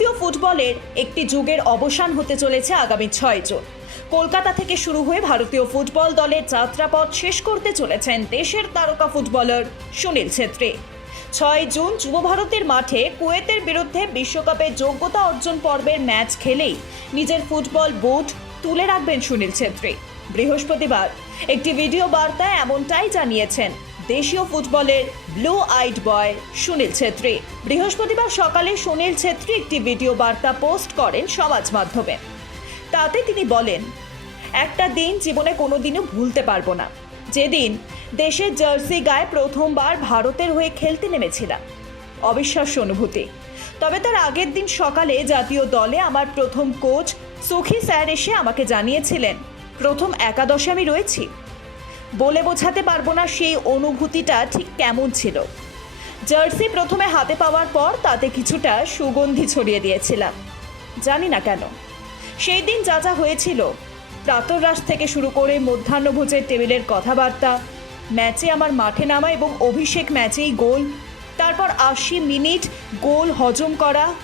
ভারতীয় ফুটবলের একটি যুগের অবসান হতে চলেছে আগামী ছয় জুন। কলকাতা থেকে শুরু হয়ে ভারতীয় ফুটবল দলের যাত্রাপথ শেষ করতে চলেছেন দেশের তারকা ফুটবলার সুনীল ছেত্রী। ছয় জুন যুব ভারতের মাঠে কুয়েতের বিরুদ্ধে বিশ্বকাপে যোগ্যতা অর্জন পর্বের ম্যাচ খেলেই নিজের ফুটবল বুট তুলে রাখবেন সুনীল ছেত্রী। বৃহস্পতিবার একটি ভিডিও বার্তায় এমনটাই জানিয়েছেন দেশীয় ফুটবলের blue eyed boy Sunil Chhetri. বৃহস্পতিবার সকালে সুনীল ছেত্রী একটি ভিডিও বার্তা পোস্ট করেন সমাজ মাধ্যমে। তাতে তিনি বলেন, একটা দিন জীবনে কোনোদিনও ভুলতে পারব না। যেদিন দেশের জার্সি গায়ে প্রথমবার ভারতের হয়ে খেলতে নেমেছিলাম। অবিশ্বাস্য অনুভূতি। তবে তার আগের দিন সকালে জাতীয় দলে আমার প্রথম কোচ সুখী স্যার এসে আমাকে জানিয়েছিলেন, প্রথম একাদশে আমি রয়েছি। বলে বোঝাতে পারব না সেই অনুভূতিটা ঠিক কেমন ছিল। জার্সি প্রথমে হাতে পাওয়ার পর তাতে কিছুটা সুগন্ধি ছড়িয়ে দিয়েছিলাম। জানি না কেন। সেই দিন যা যা হয়েছিল প্রাতরাশ থেকে শুরু করে মধ্যাহ্নভোজের টেবিলের কথাবার্তা, ম্যাচে আমার মাঠে নামা এবং অভিষেক ম্যাচেই গোল, তারপর আশি মিনিট গোল হজম করা,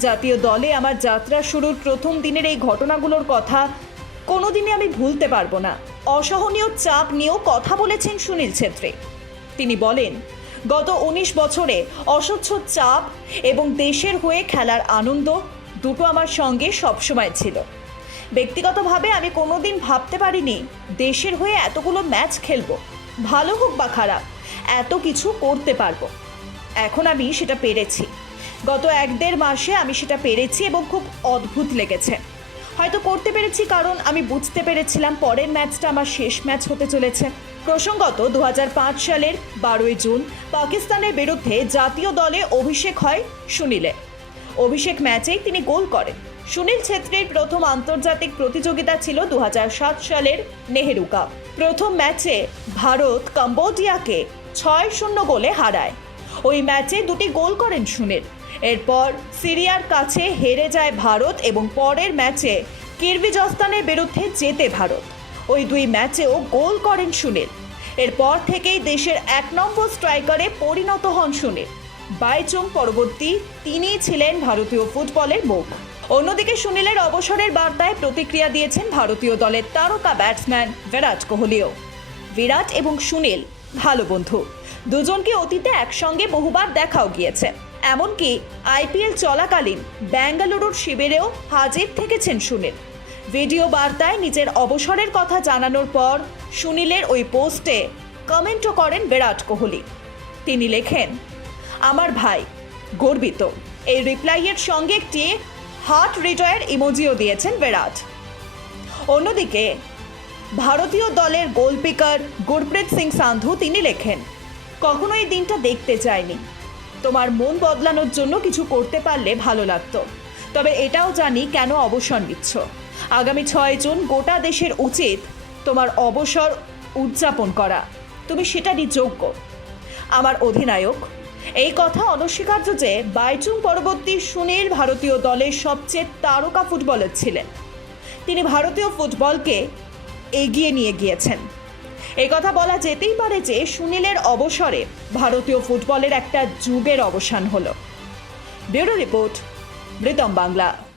জাতীয় দলে আমার যাত্রা শুরুর প্রথম দিনের এই ঘটনাগুলোর কথা কোনোদিনই আমি ভুলতে পারব না। অসহনীয় চাপ নিয়েও কথা বলেছেন সুনীল ছেত্রী। তিনি বলেন, গত উনিশ বছরে অস্বচ্ছ চাপ এবং দেশের হয়ে খেলার আনন্দ দুটো আমার সঙ্গে সবসময় ছিল। ব্যক্তিগতভাবে আমি কোনোদিন ভাবতে পারিনি দেশের হয়ে এতগুলো ম্যাচ খেলব। ভালো হোক বা খারাপ, এত কিছু করতে পারব। এখন আমি সেটা পেরেছি। গত এক দেড় মাসে আমি সেটা পেরেছি এবং খুব অদ্ভুত লেগেছে। হয়তো করতে পেরেছি, কারণ আমি বুঝতে পেরেছিলাম পরের ম্যাচটা আমার শেষ ম্যাচ হতে চলেছে। প্রসঙ্গত দু হাজার পাঁচ সালের বারোই জুন পাকিস্তানের বিরুদ্ধে জাতীয় দলে অভিষেক হয় সুনীলে। অভিষেক ম্যাচেই তিনি গোল করেন। সুনীল ছেত্রীর প্রথম আন্তর্জাতিক প্রতিযোগিতা ছিল দু হাজার সাত সালের নেহেরু কাপ। প্রথম ম্যাচে ভারত কম্বোডিয়াকে ছয় শূন্য গোলে হারায়। ওই ম্যাচে দুটি গোল করেন সুনীল। এরপর সিরিয়ার কাছে হেরে যায় ভারত এবং পরের ম্যাচে কিরগিজস্তানের বিরুদ্ধে জেতে ভারত। ওই দুই ম্যাচেও গোল করেন সুনীল। এরপর থেকেই দেশের এক নম্বর স্ট্রাইকারে পরিণত হন সুনীল। বাইচুং পরবর্তী তিনিই ছিলেন ভারতীয় ফুটবলের মুখ। অন্যদিকে সুনীলের অবসরের বার্তায় প্রতিক্রিয়া দিয়েছেন ভারতীয় দলের তারকা ব্যাটসম্যান বিরাট কোহলিও। বিরাট এবং সুনীল, ভালো বন্ধু। দুজনকে অতীতে একসঙ্গে বহুবার দেখাও গিয়েছে। এমনকি আইপিএল চলাকালীন বেঙ্গালুরুর শিবিরেও হাজির থেকেছেন সুনীল। ভিডিও বার্তায় নিজের অবসরের কথা জানানোর পর সুনীলের ওই পোস্টে কমেন্টও করেন বিরাট কোহলি। তিনি লেখেন, আমার ভাই, গর্বিত। এই রিপ্লাইয়ের সঙ্গে একটি হার্ট রিটয়ের ইমোজিও দিয়েছেন বিরাট। অন্যদিকে, ভারতীয় দলের গোলপিকার গুরপ্রীত সিং সান্ধু তিনি লেখেন কখনো এই দিনটা দেখতে চাইনি। তোমার মন বদলানোর জন্য কিছু করতে পারলে ভালো লাগতো। তবে এটাও জানি কেন অবসর নিচ্ছ। আগামী ছয় জুন গোটা দেশের উচিত তোমার অবসর উদযাপন করা। তুমি সেটারই যোগ্য। আমার অধিনায়ক, এই কথা অনস্বীকার্য যে বাইচুং পরবর্তী সুনীল ভারতীয় দলের সবচেয়ে তারকা ফুটবলার ছিলেন। তিনি ভারতীয় ফুটবলকে এগিয়ে নিয়ে গিয়েছেন। এই কথা বলা যেতেই পারে যে সুনীলের অবসরে ভারতীয় ফুটবলের একটা যুগের অবসান হলো। ব্যুরো রিপোর্ট, মৃতম বাংলা।